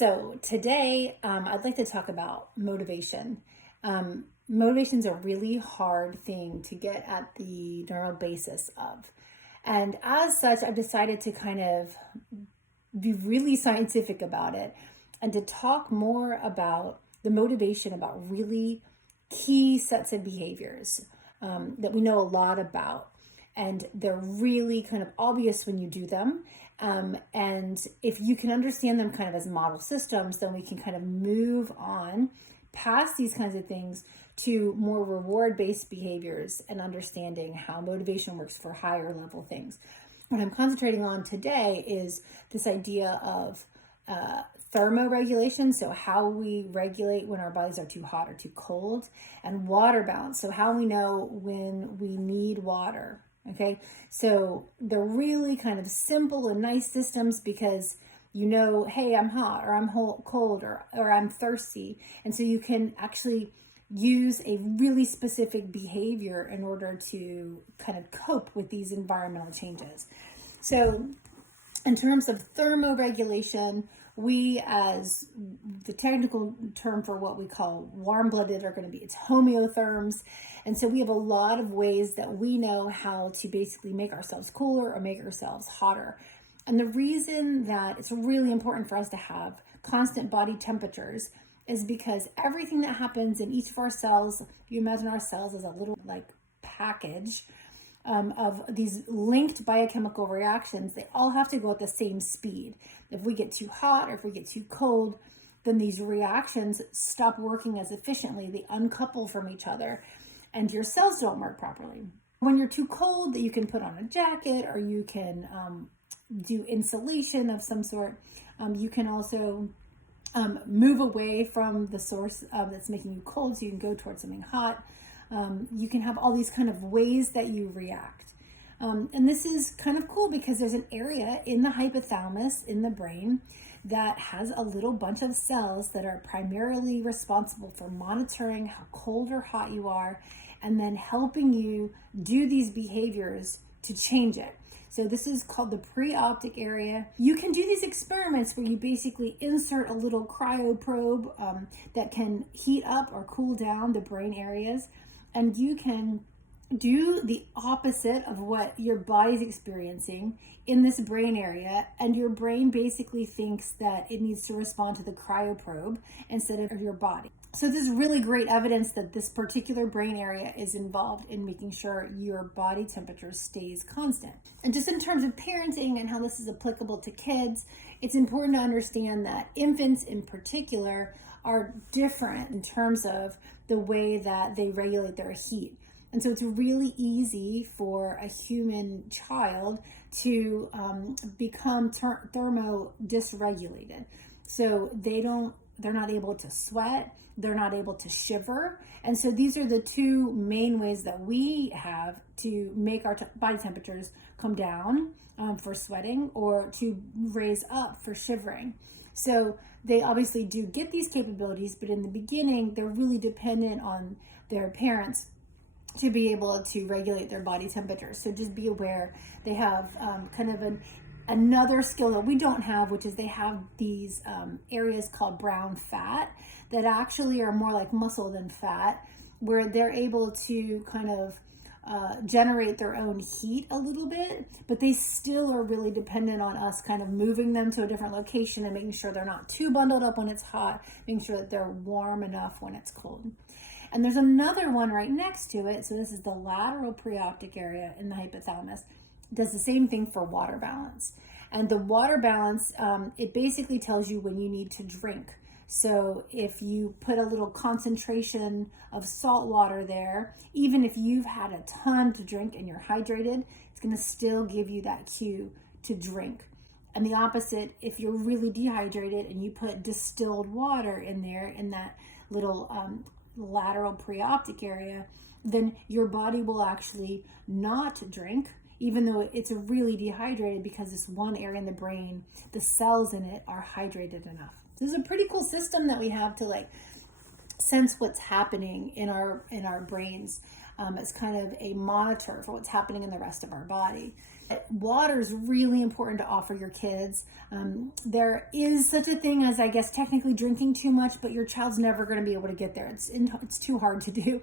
So today, I'd like to talk about motivation. Motivation is a really hard thing to get at the neural basis of. And as such, I've decided to kind of be really scientific about it and to talk more about the motivation about really key sets of behaviors that we know a lot about. And they're really kind of obvious when you do them. And if you can understand them kind of as model systems, then we can kind of move on past these kinds of things to more reward-based behaviors and understanding how motivation works for higher level things. What I'm concentrating on today is this idea of thermoregulation, so how we regulate when our bodies are too hot or too cold, and water balance, so how we know when we need water. Okay, so they're really kind of simple and nice systems because you know, hey, I'm hot or I'm cold or I'm thirsty. And so you can actually use a really specific behavior in order to kind of cope with these environmental changes. So in terms of thermoregulation, we, as the technical term for what we call warm-blooded, are going to be, it's homeotherms. And so we have a lot of ways that we know how to basically make ourselves cooler or make ourselves hotter. And the reason that it's really important for us to have constant body temperatures is because everything that happens in each of our cells, you imagine our cells as a little like package of these linked biochemical reactions. They all have to go at the same speed. If we get too hot or if we get too cold, then these reactions stop working as efficiently. They uncouple from each other and your cells don't work properly. When you're too cold, that you can put on a jacket or you can do insulation of some sort. You can also move away from the source that's making you cold, so you can go towards something hot. You can have all these kind of ways that you react. And this is kind of cool because there's an area in the hypothalamus in the brain that has a little bunch of cells that are primarily responsible for monitoring how cold or hot you are and then helping you do these behaviors to change it. So this is called the preoptic area. You can do these experiments where you basically insert a little cryoprobe that can heat up or cool down the brain areas, and you can do the opposite of what your body's experiencing in this brain area, and your brain basically thinks that it needs to respond to the cryoprobe instead of your body. So this is really great evidence that this particular brain area is involved in making sure your body temperature stays constant. And just in terms of parenting and how this is applicable to kids, it's important to understand that infants in particular are different in terms of the way that they regulate their heat. And so it's really easy for a human child to become thermo dysregulated. So they're not able to sweat, they're not able to shiver. And so these are the two main ways that we have to make our body temperatures come down for sweating or to raise up for shivering. So they obviously do get these capabilities, but in the beginning, they're really dependent on their parents to be able to regulate their body temperature. So just be aware they have kind of another skill that we don't have, which is they have these areas called brown fat that actually are more like muscle than fat, where they're able to kind of generate their own heat a little bit, but they still are really dependent on us kind of moving them to a different location and making sure they're not too bundled up when it's hot, making sure that they're warm enough when it's cold. And there's another one right next to it. So this is the lateral preoptic area in the hypothalamus. It does the same thing for water balance. And the water balance, it basically tells you when you need to drink. So if you put a little concentration of salt water there, even if you've had a ton to drink and you're hydrated, it's going to still give you that cue to drink. And the opposite, if you're really dehydrated and you put distilled water in there in that little lateral preoptic area, then your body will actually not drink, even though it's really dehydrated, because this one area in the brain, the cells in it are hydrated enough. So this is a pretty cool system that we have to like sense what's happening in our brains. It's kind of a monitor for what's happening in the rest of our body. Water is really important to offer your kids. There is such a thing as, I guess, technically drinking too much, but your child's never going to be able to get there. It's too hard to do.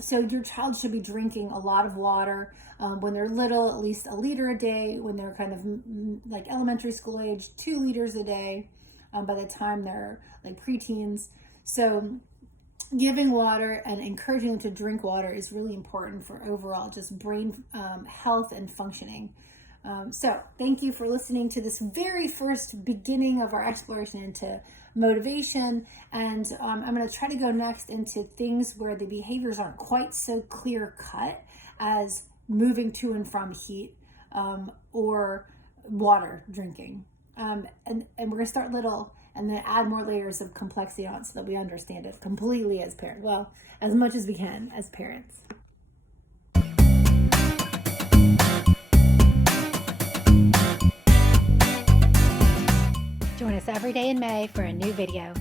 So your child should be drinking a lot of water. When they're little, at least 1 liter a day. When they're kind of like elementary school age, 2 liters a day. By the time they're like preteens. So giving water and encouraging them to drink water is really important for overall just brain health and functioning. So thank you for listening to this very first beginning of our exploration into motivation. And I'm going to try to go next into things where the behaviors aren't quite so clear cut as moving to and from heat or water drinking. And we're going to start little and then add more layers of complexity on it so that we understand it completely as parents. Well, as much as we can as parents. Join us every day in May for a new video.